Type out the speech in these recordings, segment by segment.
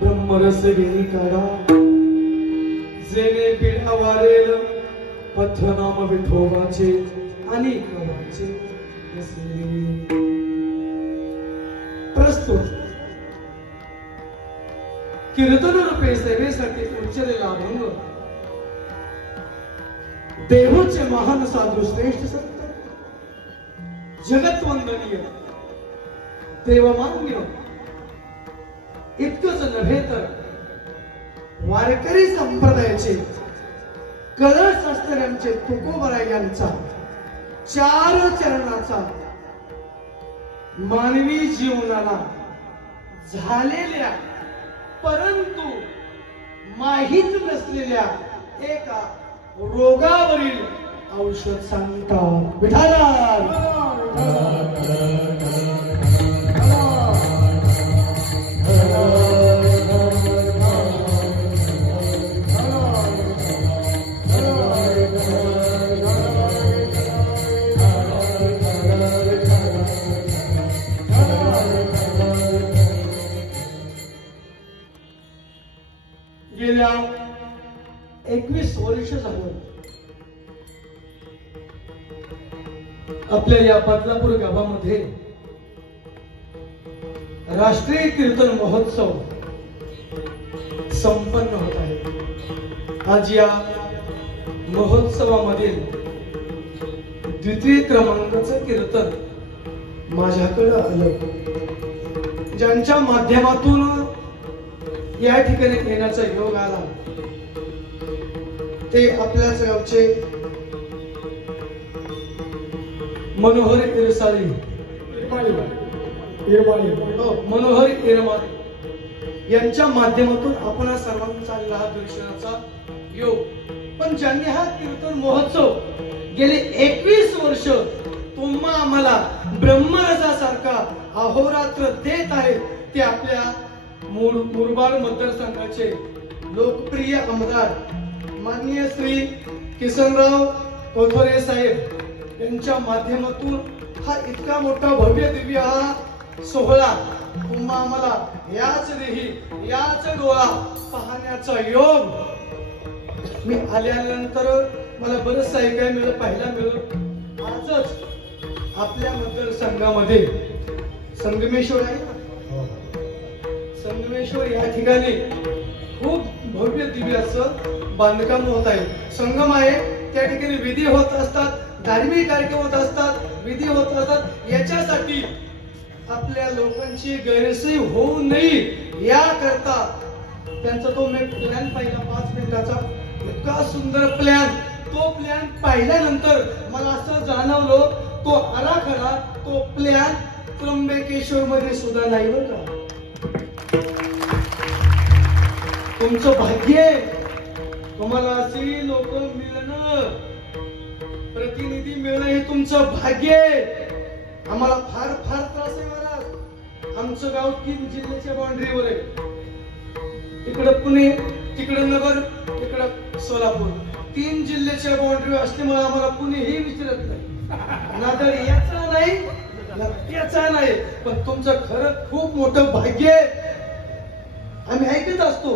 ब्रह्मरस घेणी काढा जेणे पिढा वारेल पथनाम विठोबाचे आणि कवाचे प्रस्तुत कीर्तन रूपे सेवेसाठी उच्चलेला अभंग देवचे महान साधू श्रेष्ठ संत जगतवंदनीय देवमान्य इतकंच नव्हे तर वारकरी संप्रदायाचे कळशास्त्र्यांचे तुकोबरा यांचा चार चरणाचा मानवी जीवनाला झालेल्या परंतु माहित नसलेल्या एका रोगावरील औषध सांगतात. विठाला गेल्या 21 वर्ष झालं आपल्या या बदलापूर गावामध्ये राष्ट्रीय कीर्तन महोत्सव संपन्न होत आहे. आज या महोत्सवामधील द्वितीय क्रमांकाचं कीर्तन माझ्याकडे आलं. ज्यांच्या माध्यमातून या ठिकाणी येण्याचा योग आला ते आपल्याच गावचे मनोहर इरसाळी मनोहर इरमाळे यांच्या माध्यमातून आपण सर्वांचा लाभ दर्शनाचा योग. पण ज्यांनी हा कीर्तन महोत्सव गेले 21 वर्ष तुम्हा आम्हाला ब्रह्मरसासारखा अहोरात्र देत आहेत ते आपल्या मुरबाड मतदारसंघाचे लोकप्रिय आमदार माननीय श्री किसनराव कोथोरे साहेब यांच्या माध्यमातून हा इतका मोठा भव्य दिव्य हा सोहळा तुम्हा आम्हाला याच देही याच डोळा पाहण्याचा योग मी आल्यानंतर मला बरंच ऐकायला मिळालं पाहायला मिळालं. आजच आपल्या मतदारसंघामध्ये संगमेश्वर आहे ना, संगमेश्वर या ठिकाणी खूप भव्य दिव्य असं बांधकाम होत आहे. संगम आहे त्या ठिकाणी विधी होत असतात, धार्मिक कार्यक्रम होत असतात, विधी होत असतात. याच्यासाठी आपल्या लोकांची गैरसोय होऊ नये याकरता त्यांचा तो मी प्लॅन पाहिला 5 मिनिटाचा. इतका सुंदर प्लॅन. तो प्लॅन पाहिल्यानंतर मला असं जाणवलं तो आराखडा तो प्लॅन त्र्यंबकेश्वर मध्ये सुद्धा नाही बरं का. तुमचं भाग्य तुम्हाला अशी लोक मिळणं प्रतिनिधी मिळणं हे तुमचं भाग्य. आम्हाला फार फार त्रास आहे महाराज. आमचं गाव 3 जिल्ह्याच्या बाउंड्रीवर आहे. इकडं पुणे, तिकडं नगर, इकडं सोलापूर. 3 जिल्ह्याच्या बाउंड्रीवर असल्यामुळे आम्हाला कुणीही विचारत नाही. नादर याचा नाही त्याचा नाही. पण तुमचं खरं खूप मोठं भाग्य. आम्ही ऐकत असतो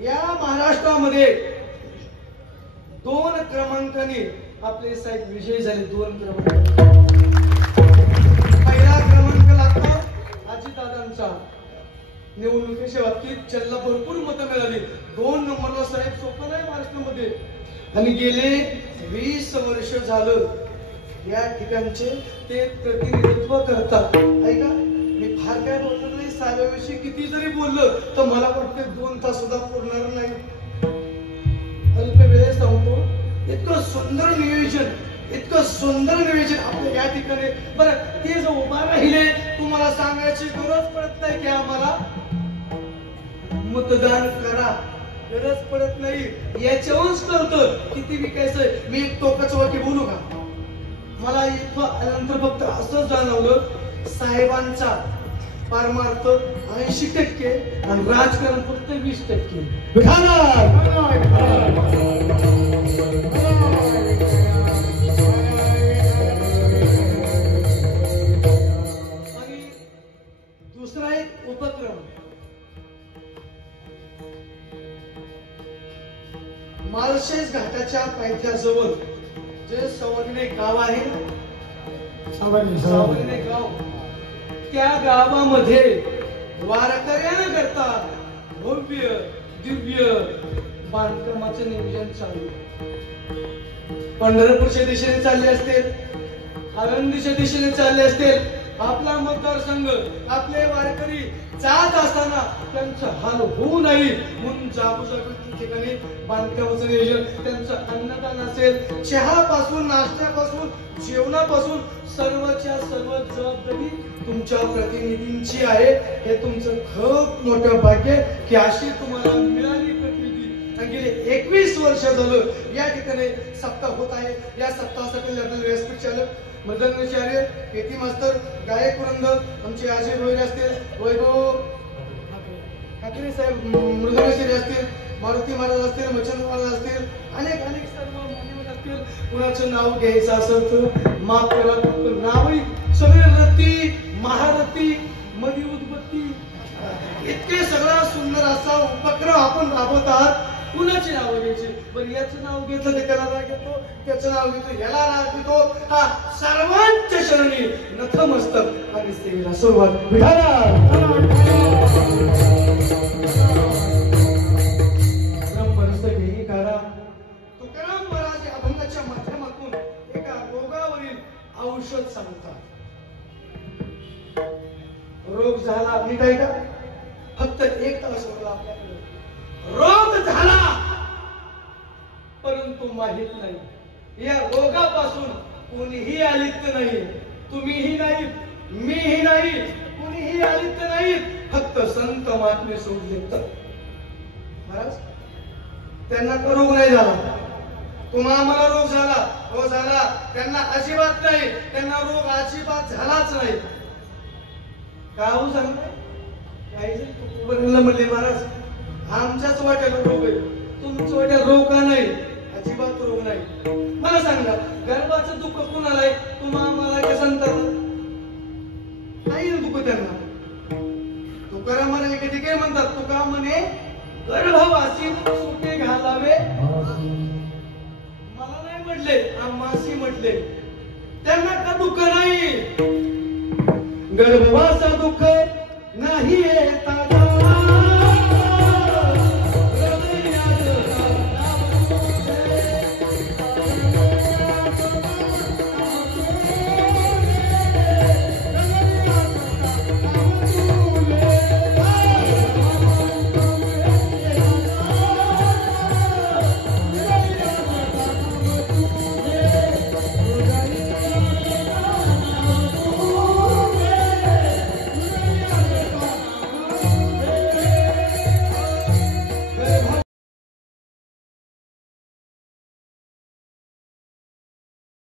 या महाराष्ट्रामध्ये 2 क्रमांकाने आपले साहेब विजयी झाले. 2 क्रमांक. पहिला क्रमांक लागतो अजितदादांचा. निवडणुकीच्या बाबतीत ज्यांना भरपूर मतं मिळाली. 2 नंबरला साहेब सोपं नाही महाराष्ट्रामध्ये. आणि गेले 20 वर्ष झालं या ठिकाणचे ते प्रतिनिधित्व करतात. ऐका मी फार काय बोलणार नाही. साहेबांविषयी किती जरी बोललं तर मला वाटतं 2 तास सुद्धा पुरणार नाही. अल्प वेळेत सांगतो इतकं सुंदर नियोजन, इतकं सुंदर नियोजन आपल्या या ठिकाणी. बरं ते जो उभा राहिले तुम्हाला सांगायची गरज पडत नाही की आम्हाला मतदान करा. गरज पडत नाही. याच्यावरच कळतं किती विकायचं. मी एक टोकाचं वाक्य बोलू का. मला इथं आल्यानंतर फक्त असं जाणवलं साहेबांचा परमार्थ 80% आणि राजकारण फक्त 20%. आणि दुसरा एक उपक्रम, माळशेज घाटाच्या पायथ्याजवळ जे सवर्णे गाव आहे, सवर्णे गाव, त्या गावामध्ये वारकऱ्यांना करता भव्य दिव्य बांधकामाचं नियोजन चालू. पंढरपूरच्या दिशेने चालले असतील, आळंदीच्या दिशेने चालले असतील, आपला मतदारसंघ, आपले वारकरी जात असताना त्यांचा हाल होऊ नये म्हणून जागोजागी ठिकाणी बांधकामाचं नियोजन, त्यांचं अन्नदान असेल, चहापासून नाश्त्यापासून जेवणापासून सर्वच्या सर्व जबाबदारी तुमच्या प्रतिनिधींची आहे. हे तुमचं खूप मोठं भाग्य की अशी तुम्हाला मिळाली प्रतिनिधी. गेले 21 वर्ष झालं या ठिकाणी सप्ताह होत आहे. या सप्ताहासाठी व्यासपीठ चालक, मृदंगाचार्य, पेटी मास्तर, गायक वृंद, आमचे अजय भोईर असतील, वैभव ठाकरे साहेब मृदंगाचार्य असतील, मारुती महाराज असतील, मच्छंद महाराज असतील, अनेक अनेक सर्व मान्यवर असतील. कुणाचं नाव घ्यायचं असेल तर माफ करा. नावही सगळे रती, महारथी, मधी उदबत्ती, इतके सगळा सुंदर असा उपक्रम आपण राबवत आहात. कुणाची नाव घ्यायची? पण याचं नाव घेतलं तर त्याला राग येतो, त्याचं नाव घेतो याला राग येतो. हा सर्वांच्या शरणी नतमस्तक आणि सेवेला सुरुवात. तुकाराम महाराज अभंगाच्या माध्यमातून एका रोगावरील औषध सांगतात. रोग झाला नीट आहे का? फक्त एक तास उरला आपल्याकडे. रोग झाला परंतु माहित नाही. या रोगापासून कोणीही अलिप्त नाही. तुम्हीही नाही, मीही नाही, कोणीही अलिप्त नाही. फक्त संत महात्मे सोडले तर. महाराज त्यांना तो रोग नाही झाला, तुम्हाला रोग झाला, हो झाला. त्यांना अजिबात नाही, त्यांना रोग अजिबात झालाच नाही. का हो सांगताय? काही जण म्हणले महाराज आमच्याच वाट्याला रोग आहे, तुमच्या वाट्याला रोग का नाही? अजिबात रोग नाही. मला सांगा, गर्भाचं दुःख कोणाला आहे? तुम्हाला का संतांना? नाही ना दुःख त्यांना. तुकाराम म्हणे कधी काय म्हणतात? तुका म्हणे गर्भवासी सुटे घालावे. मला नाही म्हटले, आम्हासी म्हटले. त्यांना का दुःख नाही? गर्भवासा दुःख नाही.